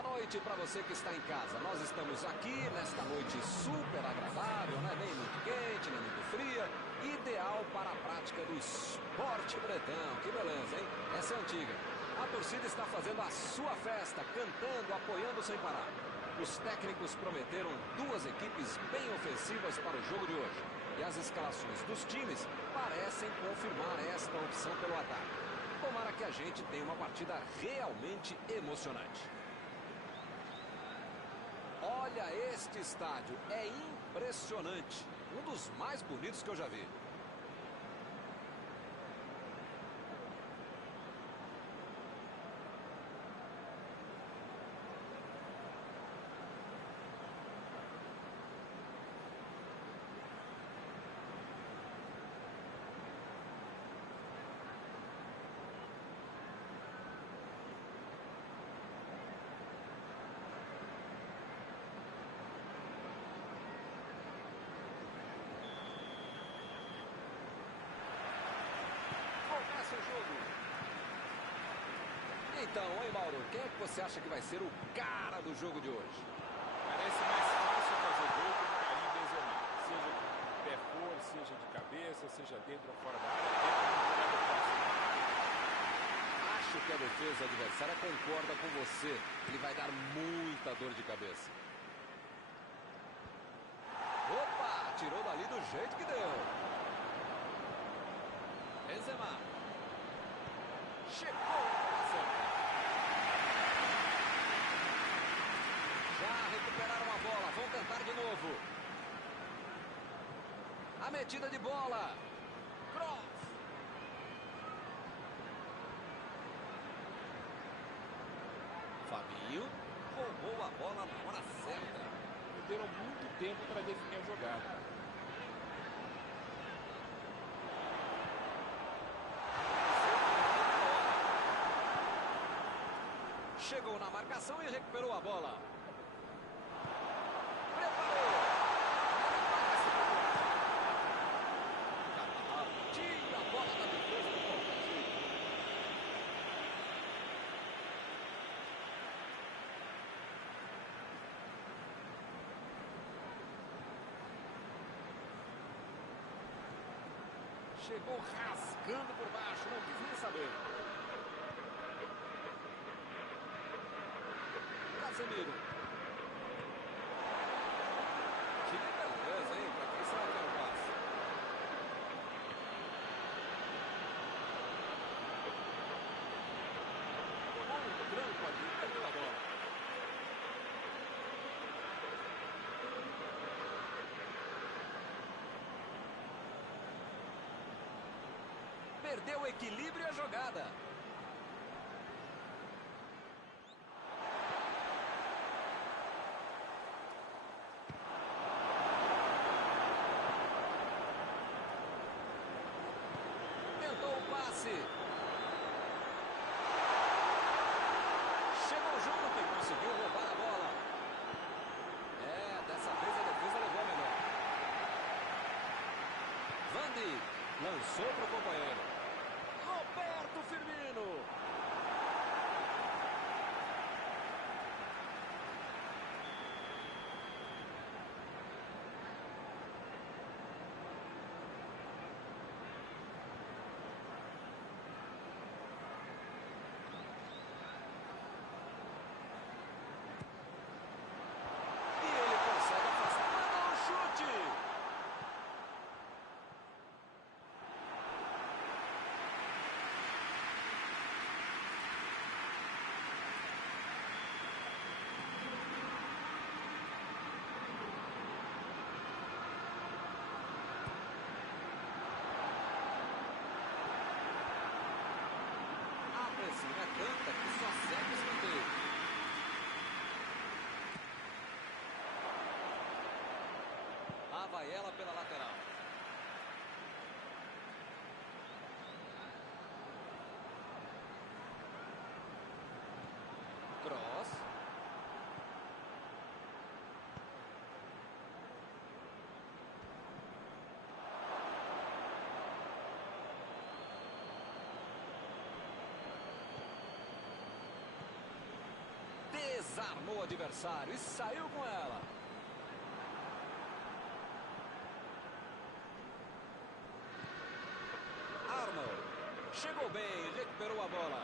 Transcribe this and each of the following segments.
Boa noite para você que está em casa. Nós estamos aqui nesta noite super agradável, né? Nem muito quente, nem muito fria. Ideal para a prática do esporte bretão. Que beleza, hein? Essa é antiga. A torcida está fazendo a sua festa, cantando, apoiando sem parar. Os técnicos prometeram duas equipes bem ofensivas para o jogo de hoje. E as escalações dos times parecem confirmar esta opção pelo ataque. Tomara que a gente tenha uma partida realmente emocionante. Olha este estádio, é impressionante. Um dos mais bonitos que eu já vi. Começa o jogo. Então, hein, Mauro? Quem é que você acha que vai ser o cara do jogo de hoje? Parece mais fácil fazer gol com o Karim Benzema. Seja de pé fora, seja de cabeça, seja dentro ou fora da área. Acho que a defesa adversária concorda com você. Ele vai dar muita dor de cabeça. Opa! Tirou dali do jeito que deu. Benzema. Chegou a ação. Já recuperaram a bola. Vão tentar de novo. A metida de bola. Cross. Fabinho roubou a bola na hora certa. Deram muito tempo para definir a jogada. Chegou na marcação e recuperou a bola. Preparou. Carvajal tira a bola da defesa do Palmeiras. Chegou rasgando por baixo, não quis nem saber. Casemiro. Que beleza, hein? Pra quem será que é o passe? Tomou um tranco ali e perdeu a bola. Perdeu o equilíbrio e a jogada. Tentou o passe. Chegou junto e conseguiu roubar a bola. É, dessa vez a defesa levou a melhor. Van Dijk lançou para o companheiro. Roberto Firmino. E ele consegue afastar. Mandou um chute. A pressão é tanta que só segue o escanteio. Lá vai ela pela lateral. Cross. Desarmou o adversário e saiu com ela. Arnold. Chegou bem, recuperou a bola.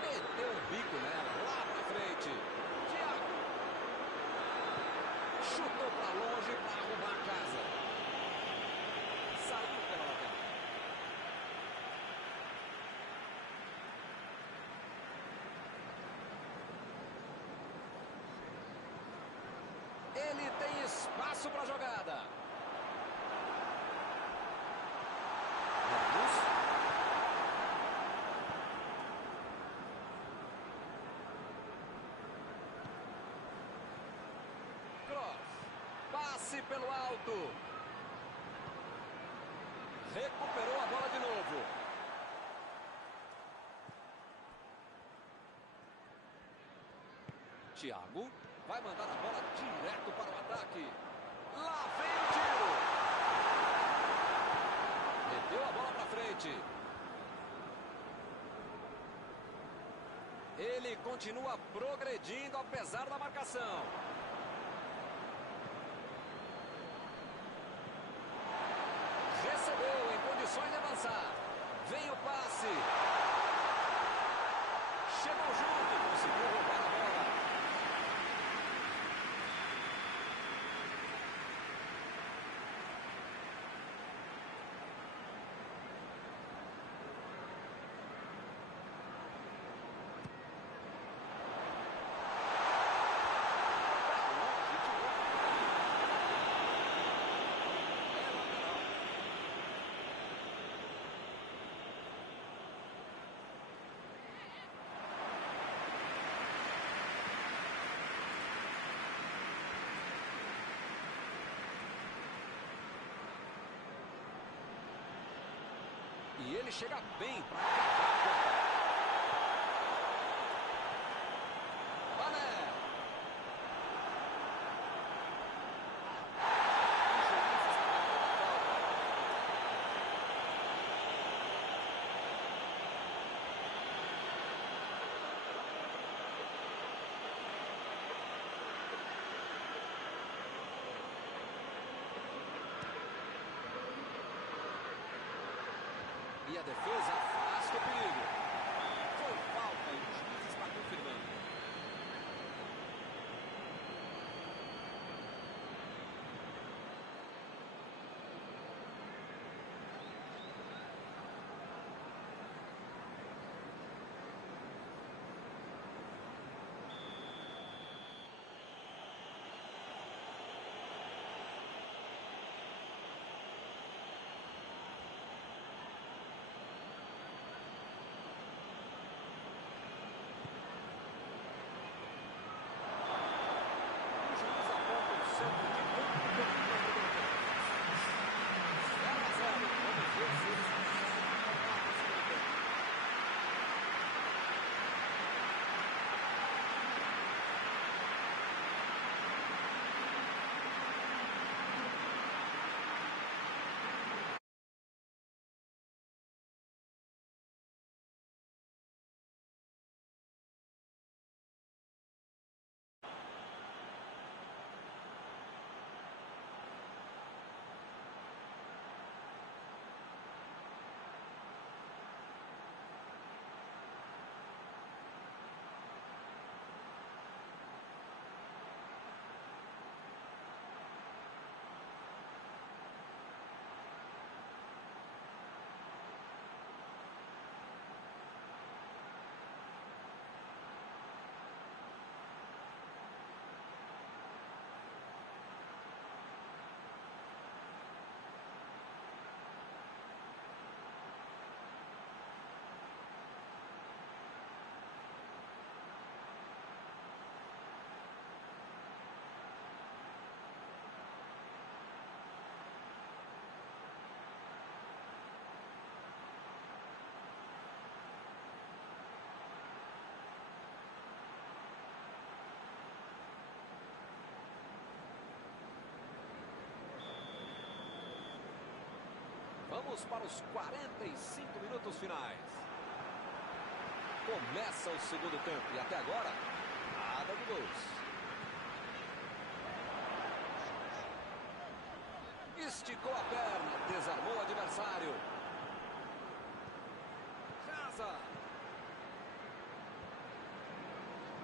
Meteu um bico nela, lá pra frente. Thiago. Chutou pra longe para arrumar a casa. Saiu pela lateral. Ele tem espaço para a jogada. Vamos. Cross. Passe pelo alto. Recuperou a bola de novo. Thiago vai mandar a bola direto para o ataque. Lá vem o tiro. Meteu a bola para frente. Ele continua progredindo apesar da marcação. Recebeu em condições de avançar. Vem o passe. Chegou junto, conseguiu roubar a bola. E ele chega bem para acabar a conta. Mané. E a defesa afasta o perigo. Foi falta e o juiz está confirmando. Vamos para os 45 minutos finais. Começa o segundo tempo e até agora, nada de gols. Esticou a perna, desarmou o adversário. Casa.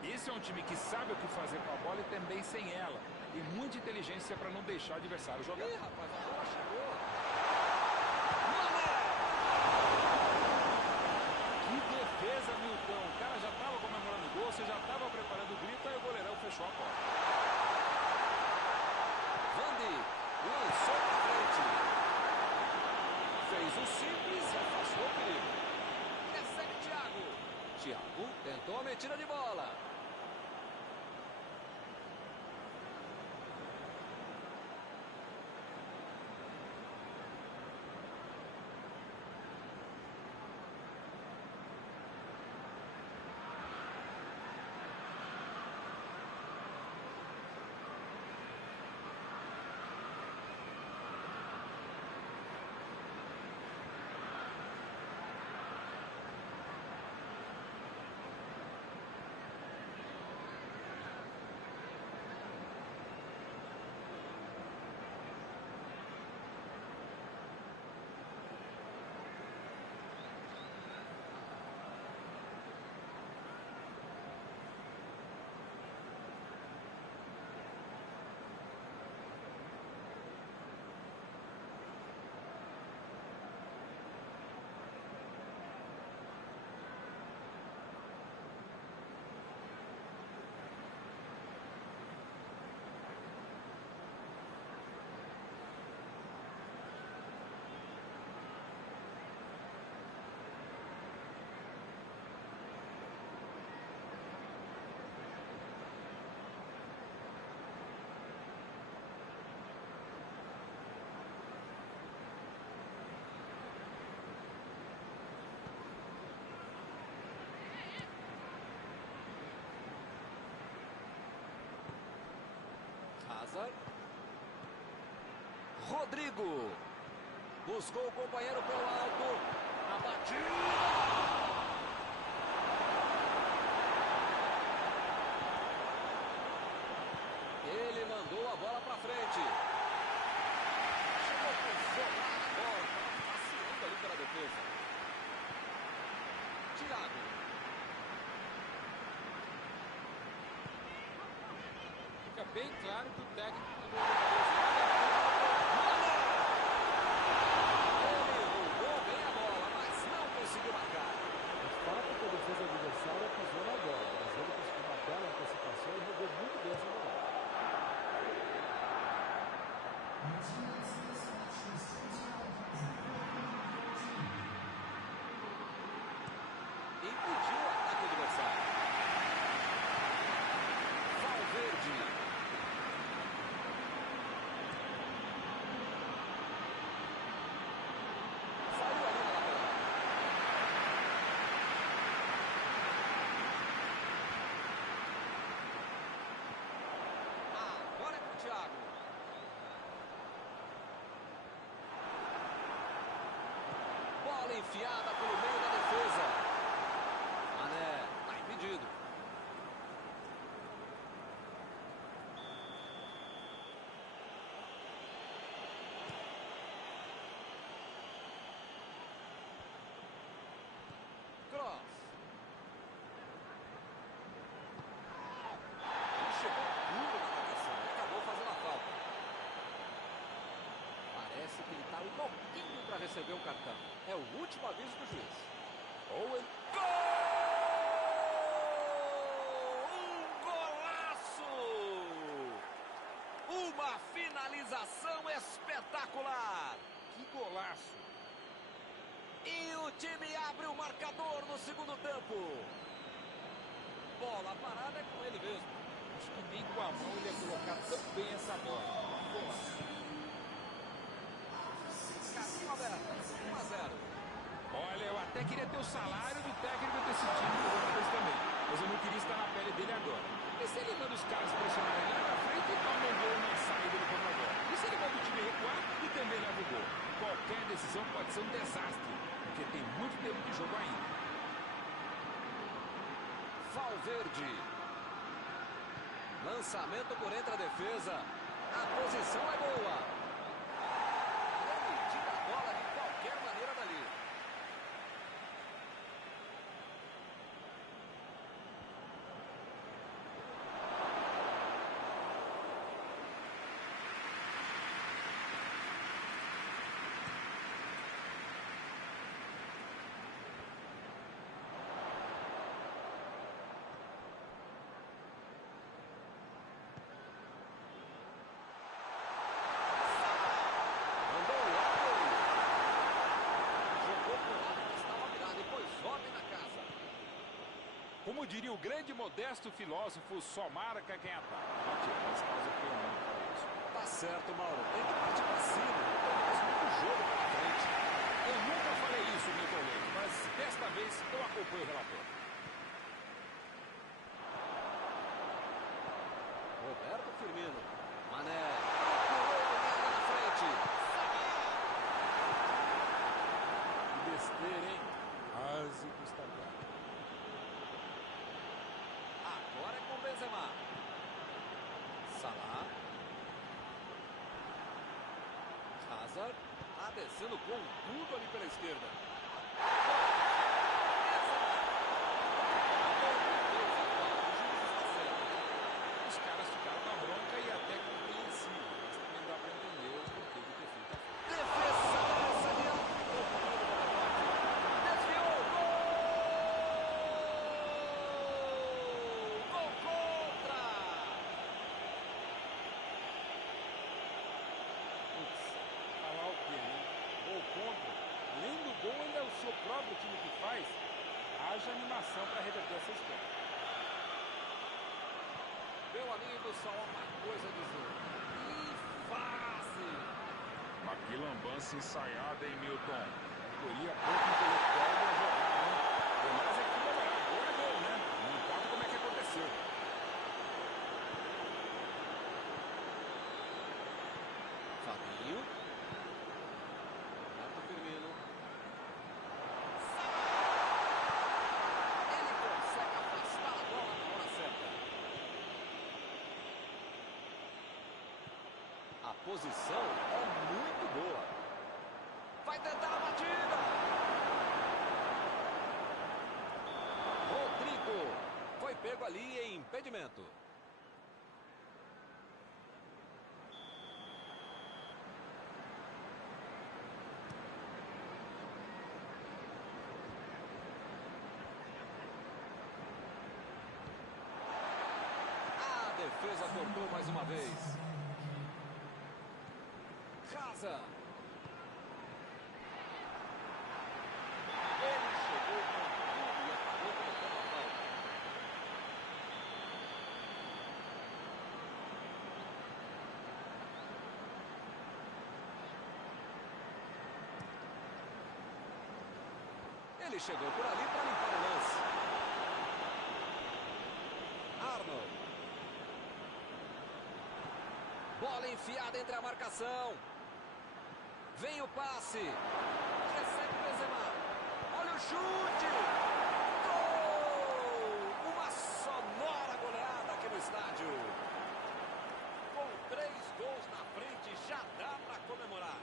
Esse é um time que sabe o que fazer com a bola e também sem ela. Tem muita inteligência para não deixar o adversário jogar. Ih, rapaz, a bola chegou. Que defesa, Milton. O cara já estava comemorando o gol, você já estava preparando o grito, aí o goleirão fechou a porta. Van Dijk lançou para frente. Fez o simples e afastou o perigo. Recebe Thiago. Thiago tentou a metida de bola. Hazard. Rodrigo. Buscou o companheiro pelo alto. A batida. Ele mandou a bola para frente. Chegou com jogar a bola. Passeando ali pela defesa. Thiago. Fica bem claro que o técnico do Ele roubou bem a bola, mas não conseguiu marcar. O fato que a defesa adversária pisou na bola, mas ele conseguiu uma bela antecipação e jogou muito bem essa jogada. Impediu o ataque adversário. Valverde. Saiu ali na lateral. Agora é com o Thiago. Bola enfiada pelo meio da defesa. Mané, tá impedido. Cross. Ele chegou duro na marcação e acabou fazendo a falta. Parece que ele tá louquinho para receber o cartão. É o último aviso do juiz. Owen. Gol! Um golaço! Uma finalização espetacular! Que golaço! E o time abre o marcador no segundo tempo. Bola parada é com ele mesmo. Acho que nem com a mão ele ia colocar tão bem essa bola. Golaço. Caminho aberto. 1-0. Olha, eu até queria ter o salário do técnico desse time do Palmeiras também, mas eu não queria estar na pele dele agora. E se ele manda os caras pressionarem lá na frente e toma um gol na saída do contra-gol? E se ele manda o time recuar e também leva o gol? Qualquer decisão pode ser ser um desastre, porque tem muito tempo de jogo ainda. Valverde. Lançamento por entre a defesa. A posição é boa. Ele tira a bola de qualquer maneira dali. Como diria o grande modesto filósofo, só marca quem ataca. Mas causa pior para isso. Tá certo, Mauro. Tem que partir pra cima. Não tem mais muito jogo pela frente. Eu nunca falei isso, Milton Leite, mas desta vez eu acompanho o relatório. Roberto Firmino. Mané. Procurou ganhar na frente. Que besteira, hein? Quase custa caro. Agora é com o Benzema. Salah. Hazard. Tá descendo com tudo ali pela esquerda. Os caras ficaram na bronca e até compreensível, mas também dá para entender o porquê de ter feito a falta. Defesa de alto domínio do rebote. Desviou. Gol! Gol contra! Putz, falar o quê, hein? Gol contra. Além do gol, ainda é o seu próprio time que faz. Haja animação para reverter essa história. Meu amigo, só uma coisa a dizer. Que fase! Mas que lambança ensaiada, hein, Milton? Teoria pouco intelectual da jogada, hein? Tem mais é que comemorar. Gol é gol, né? Não importa como é que aconteceu. Fabinho. Roberto Firmino. Ele consegue afastar a bola na hora certa. A posição é muito boa. Vai tentar a batida. Rodrigo. Foi pego ali em impedimento. A defesa cortou mais uma vez. Casa. Ele chegou com tudo e acabou colocando a falta. Ele chegou por ali para limpar o lance. Arnold. Bola enfiada entre a marcação. Vem o passe. Recebe o Benzema. Olha o chute. Gol! Uma sonora goleada aqui no estádio. Com 3 gols na frente, já dá para comemorar.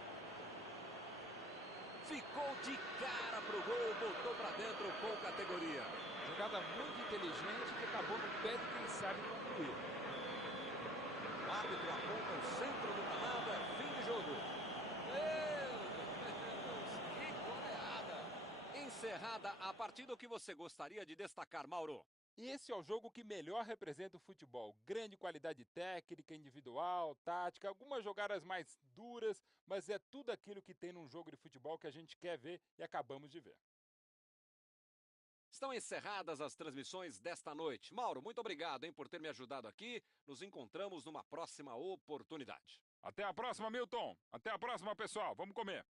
Ficou de cara pro gol, botou para dentro com categoria. Jogada muito inteligente que acabou no pé de quem sabe concluir. O árbitro aponta o centro do gramado, é fim de jogo. Meu Deus, que goleada! Encerrada a partida, o que você gostaria de destacar, Mauro? E esse é o jogo que melhor representa o futebol. Grande qualidade técnica, individual, tática, algumas jogadas mais duras, mas é tudo aquilo que tem num jogo de futebol que a gente quer ver e acabamos de ver. Estão encerradas as transmissões desta noite. Mauro, muito obrigado, hein, por ter me ajudado aqui. Nos encontramos numa próxima oportunidade. Até a próxima, Milton. Até a próxima, pessoal. Vamos comer.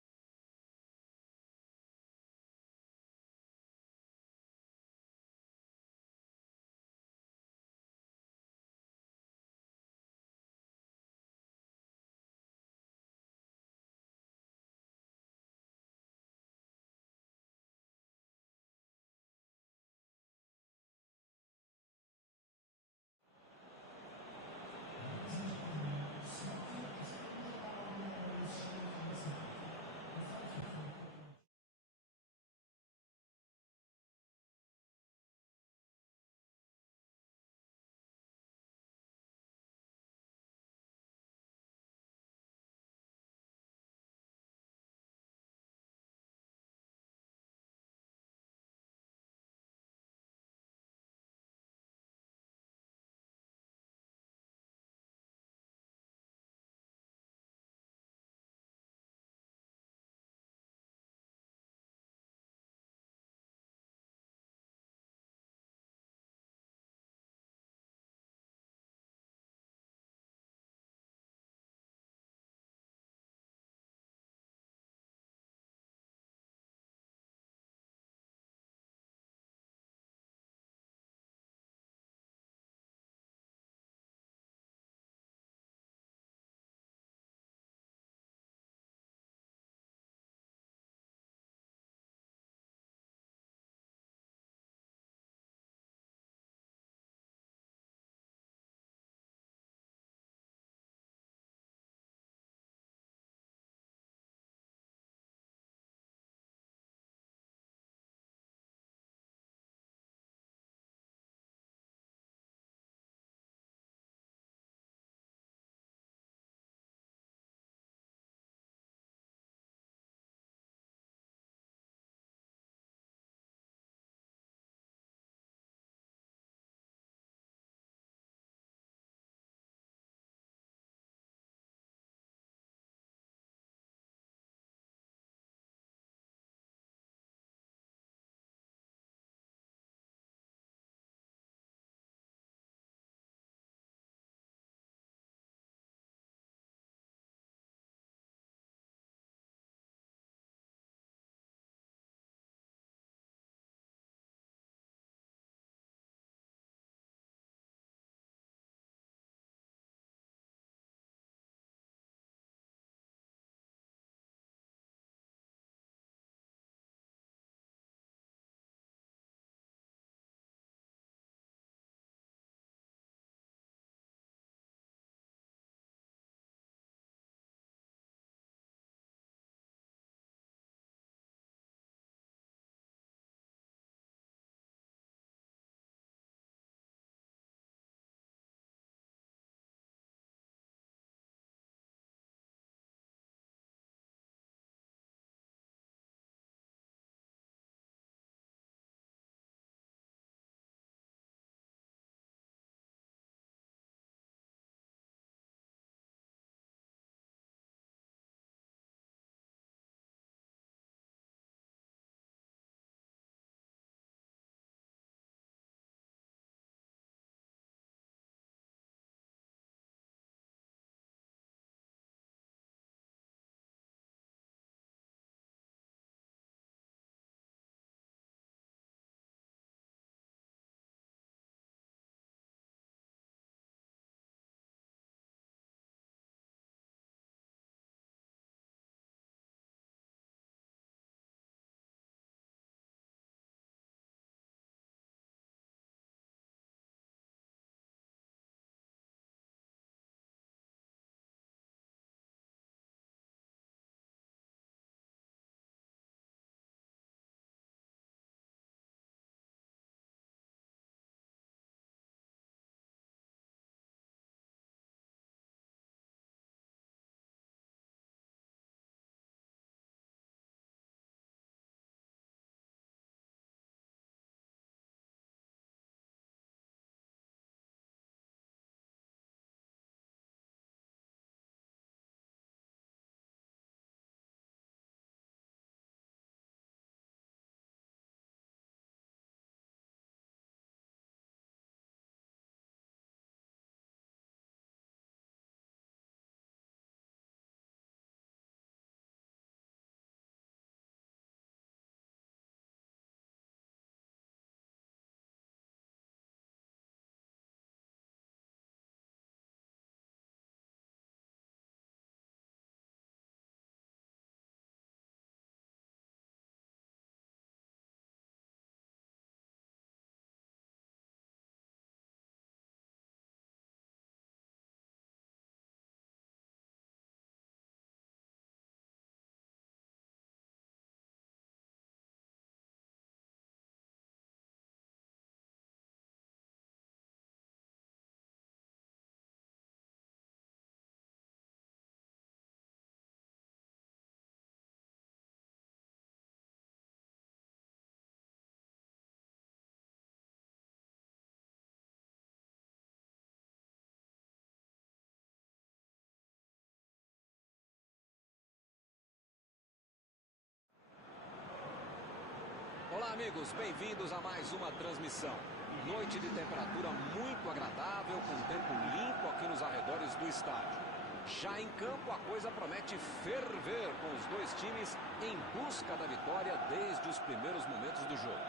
Olá, amigos, bem-vindos a mais uma transmissão. Noite de temperatura muito agradável, com tempo limpo aqui nos arredores do estádio. Já em campo, a coisa promete ferver, com os dois times em busca da vitória desde os primeiros momentos do jogo.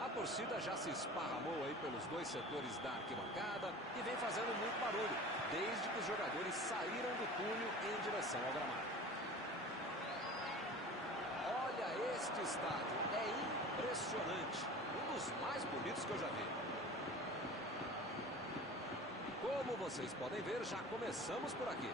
A torcida já se esparramou aí pelos dois setores da arquibancada e vem fazendo muito barulho, desde que os jogadores saíram do túnel em direção ao gramado. Olha este estádio, é impressionante, um dos mais bonitos que eu já vi. Como vocês podem ver, já começamos por aqui.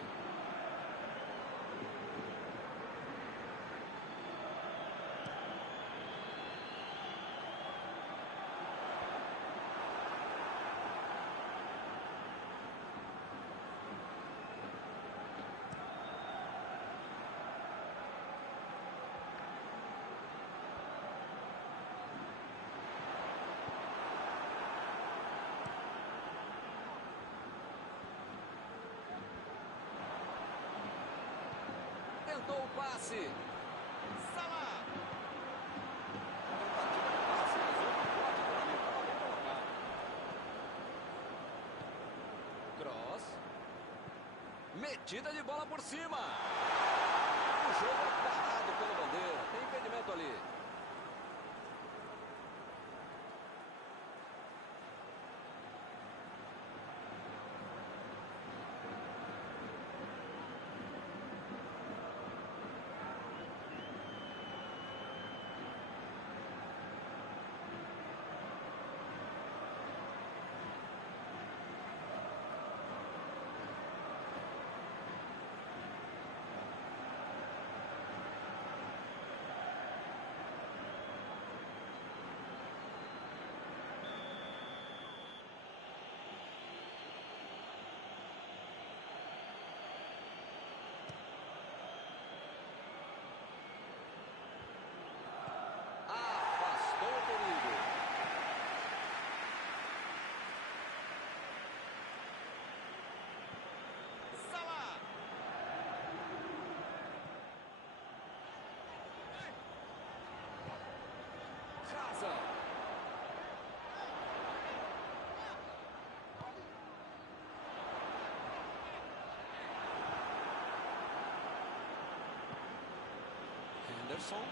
Tentou o passe. Salah. Tentativa de passe, mas outro pode por ali, estava bem colocado. Cross. Metida de bola por cima. O jogo é parado pelo bandeira. Tem impedimento ali. Henderson.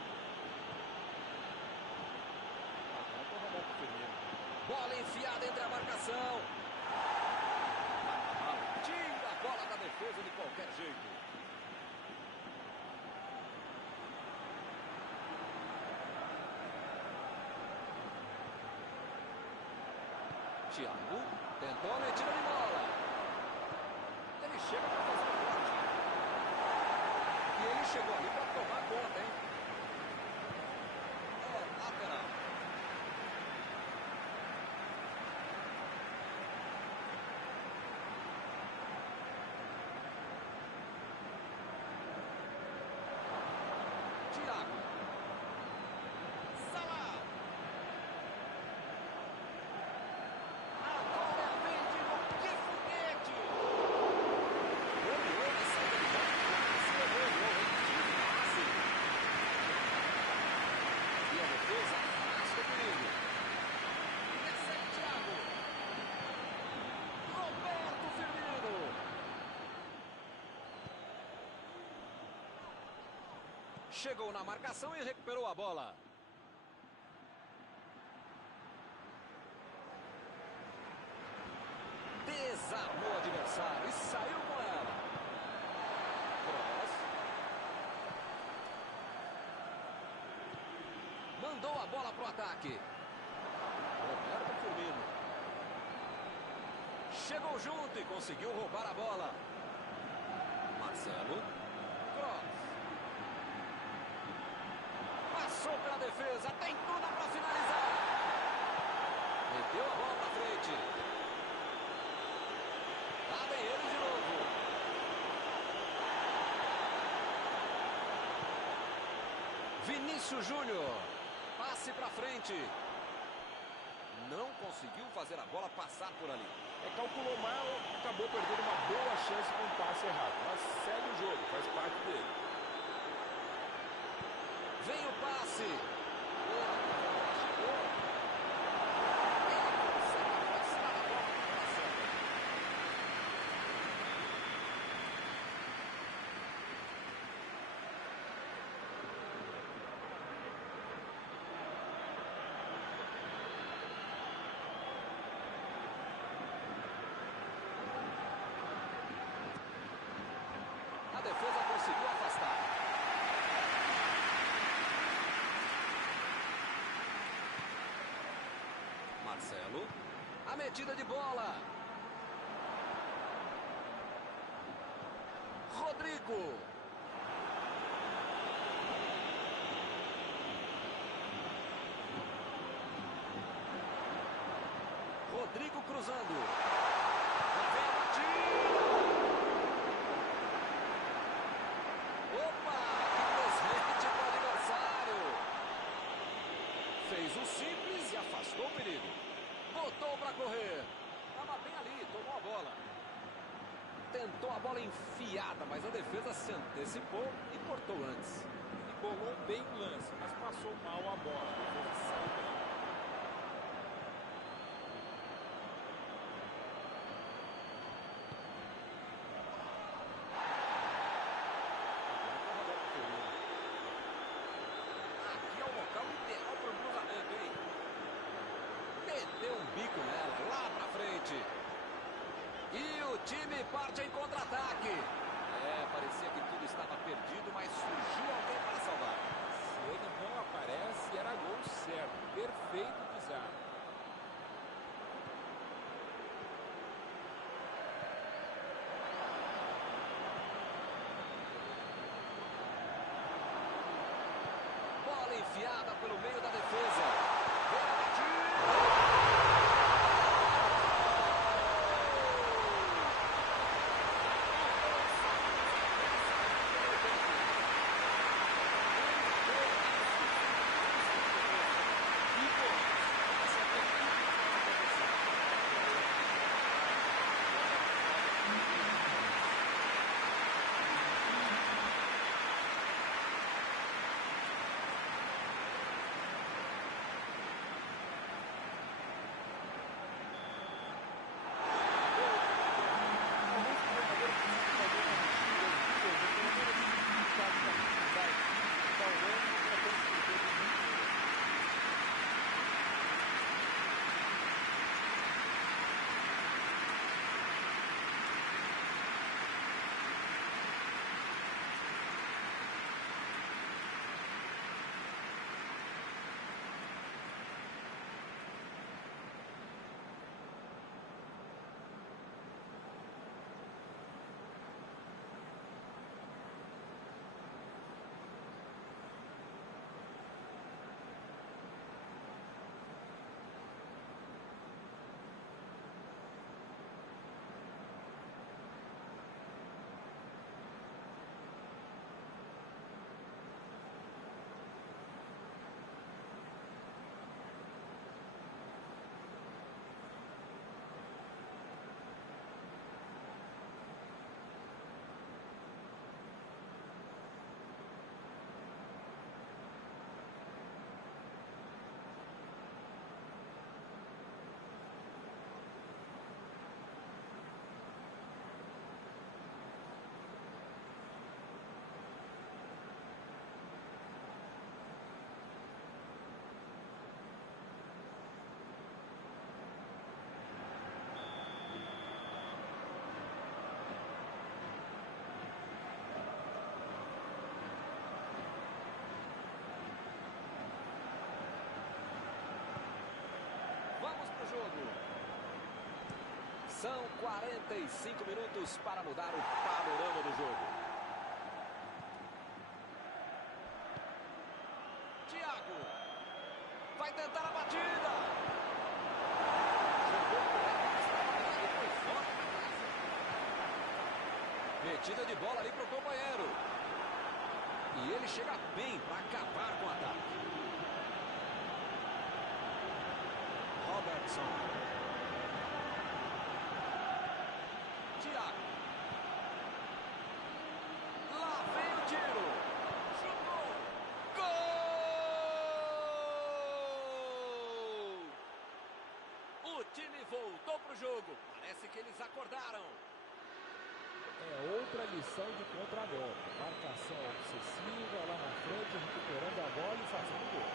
Bola enfiada entre a marcação. Tira a bola da defesa de qualquer jeito. Thiago tentou a metida de bola. Ele chega para fazer o corte. E ele chegou ali para tomar conta, hein? Lateral. Thiago. Salah. Agora é a vez de que foguete. Olhou na saída de bola. Quase levou o gol, hein? Quase. E a defesa afasta o perigo. Recebe Thiago. Roberto Firmino. Chegou na marcação e recuperou a bola. Desarmou o adversário e saiu com ela. Cross. Mandou a bola pro ataque. Roberto Firmino. Chegou junto e conseguiu roubar a bola. Marcelo. Cross. Passou pela defesa, tem tudo para finalizar. Meteu a bola para frente. Lá vem ele de novo. Vinícius Júnior. Passe para frente. Não conseguiu fazer a bola passar por ali. Calculou mal, acabou perdendo uma boa chance com um passe errado. Mas segue o jogo, faz parte dele. Vem o passe. Marcelo. A metida de bola. Rodrigo. Rodrigo cruzando. Lá vem a batida. Opa, que presente para o adversário. Fez o simples e afastou o perigo. Botou para correr. Estava bem ali, tomou a bola. Tentou a bola enfiada, mas a defesa se antecipou e cortou antes. E bolou bem o lance, mas passou mal a bola. A defesa saiu bem. Aqui é o local ideal para o cruzamento, hein? Meteu um bico nela, lá pra frente. E o time parte em contra-ataque. Parecia que tudo estava perdido, mas surgiu alguém para salvar. Se ele não aparece, era gol certo. Perfeito desarme. Bola enfiada pelo meio da defesa. Vem a batida. Jogo. São 45 minutos para mudar o panorama do jogo. Thiago vai tentar a batida. Jogou e foi fora da casa. Metida de bola ali para o companheiro. E ele chega bem para acabar com o ataque. Robertson. Thiago. Lá vem o tiro. Chutou. Gol! O time voltou pro jogo. Parece que eles acordaram. É outra lição de contra-golpe. Marcação obsessiva lá na frente, recuperando a bola e fazendo gol.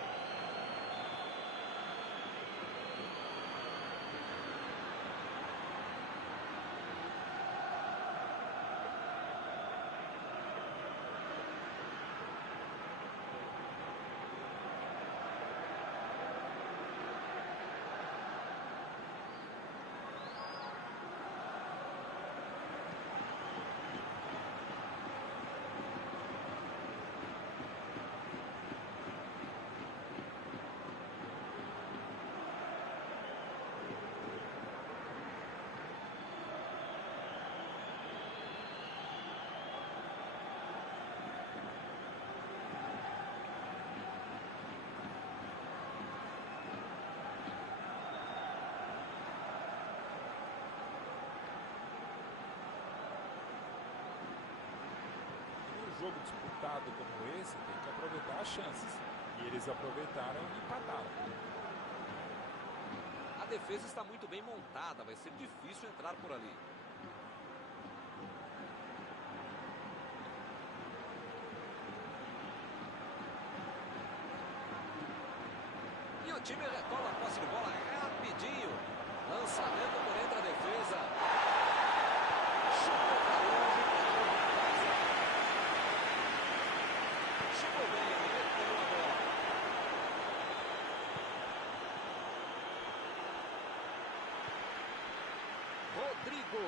jogo disputado como esse, tem que aproveitar as chances. E eles aproveitaram e empataram. A defesa está muito bem montada, vai ser difícil entrar por ali. E o time retoma a posse de bola rapidinho. Lançamento por entre a defesa. Chutou para longe. Chegou bem, recuperou a bola. Rodrigo.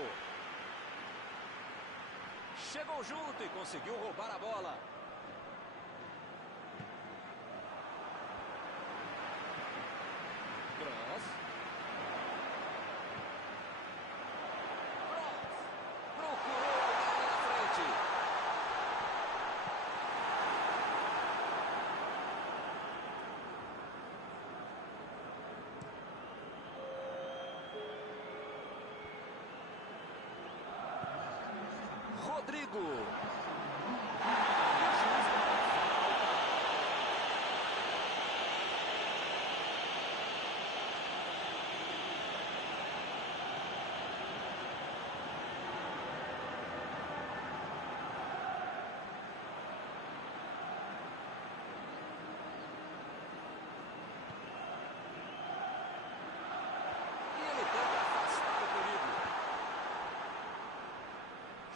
Chegou junto e conseguiu roubar a bola. Cross. Procurou alguém na frente. Rodrigo.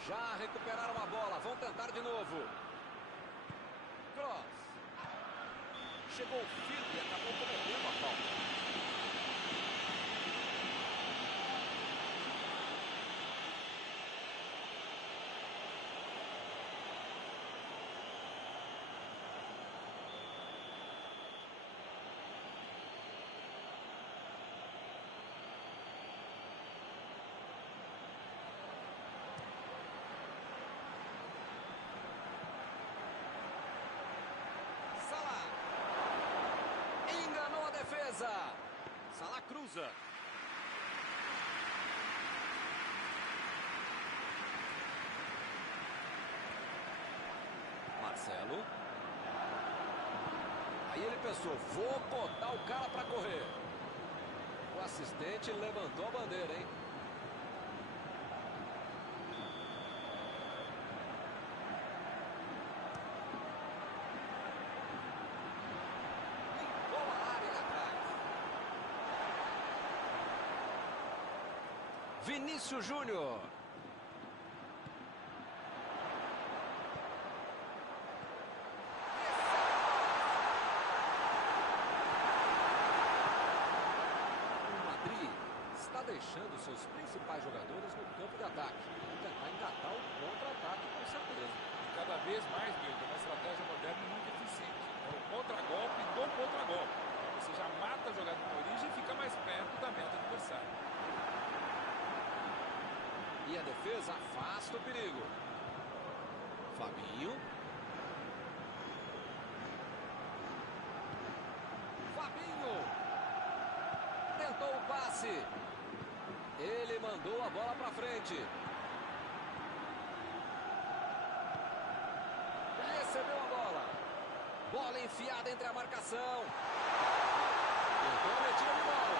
Já recuperaram a bola, vão tentar de novo. Cross. Chegou o Filho e acabou cometendo a falta. Salah cruza. Marcelo. Aí ele pensou, vou botar o cara para correr. O assistente levantou a bandeira, hein? Vinícius Júnior. O Madrid está deixando seus principais jogadores no campo de ataque. Vão tentar engatar o contra-ataque com certeza. E cada vez mais, Milton, uma estratégia moderna e muito eficiente. É o contra-golpe do contra-golpe. Você já mata a jogada na origem e fica mais perto da meta adversária. E a defesa afasta o perigo. Fabinho. Fabinho. Tentou o passe. Ele mandou a bola para frente. Recebeu a bola. Bola enfiada entre a marcação. Tentou a metida de bola.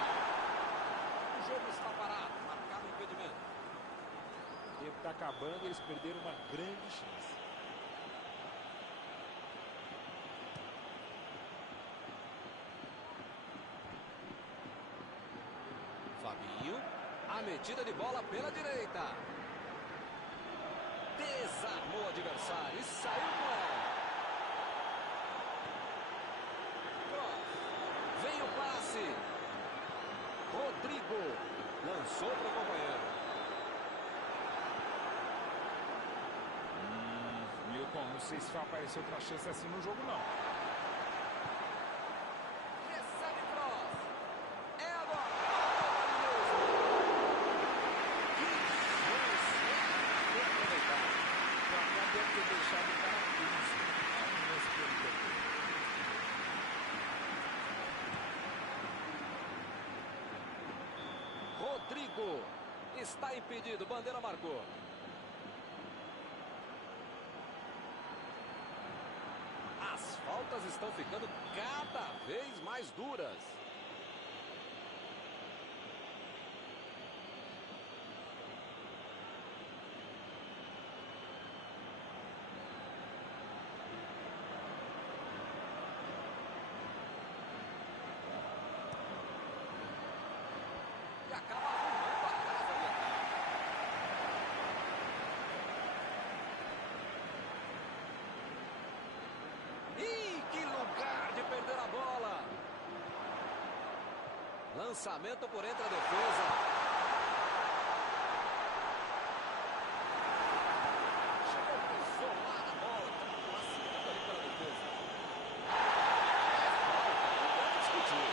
O jogo está parado. Marcado o impedimento. O tempo está acabando e eles perderam uma grande chance. Fabinho. A metida de bola pela direita. Desarmou o adversário e saiu com ela. Vem o passe. Rodrigo. Lançou para o companheiro. Não sei se vai aparecer outra chance assim no jogo, não. Recebe cross. É agora. Que chance. Bem aproveitado. O placar deve ter deixado o cara 15. Rodrigo. Está impedido. Bandeira marcou. jogadas estão ficando cada vez mais duras. E acaba arrumando a casa ali atrás. Ih, que lugar de perder a bola! Lançamento por entre a defesa. Chegou, pisou lá na bola, tá passeando ali pela defesa. Não dá pra discutir.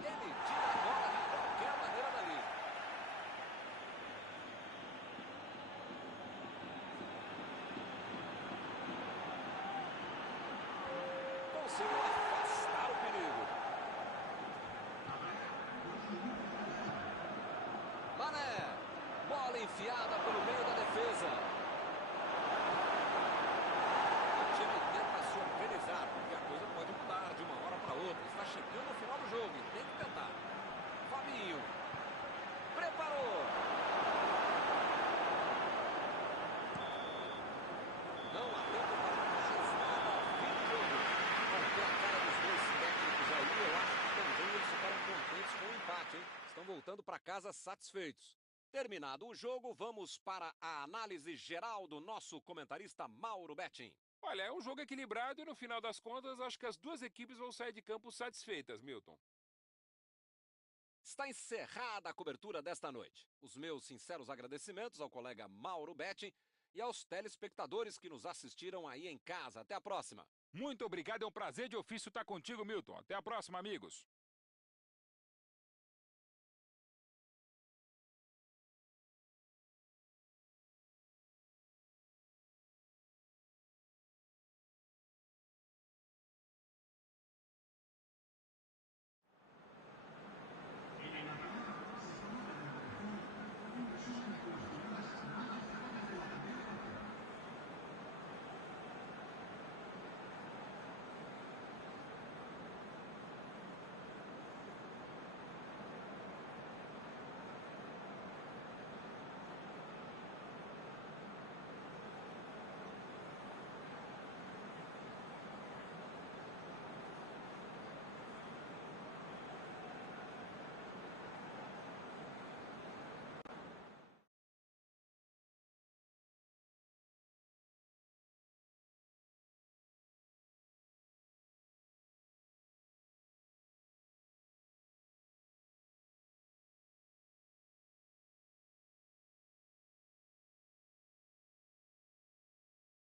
Ele tira a bola de qualquer maneira dali. Conseguiu afastar o perigo. Mané. Bola enfiada pelo meio da defesa. O time tenta se organizar, porque a coisa pode mudar de uma hora para outra. Está chegando ao final do jogo e tem que tentar. Fabinho. Preparou. Não há tempo para mais nada. Fim do jogo. Bom, pela cara dos dois técnicos aí, eu acho que também eles ficaram contentes com o empate, hein? Estão voltando para casa satisfeitos. Terminado o jogo, vamos para a análise geral do nosso comentarista Mauro Betting. Olha, é um jogo equilibrado e no final das contas acho que as duas equipes vão sair de campo satisfeitas, Milton. Está encerrada a cobertura desta noite. Os meus sinceros agradecimentos ao colega Mauro Betting e aos telespectadores que nos assistiram aí em casa. Até a próxima. Muito obrigado, é um prazer de ofício estar contigo, Milton. Até a próxima, amigos.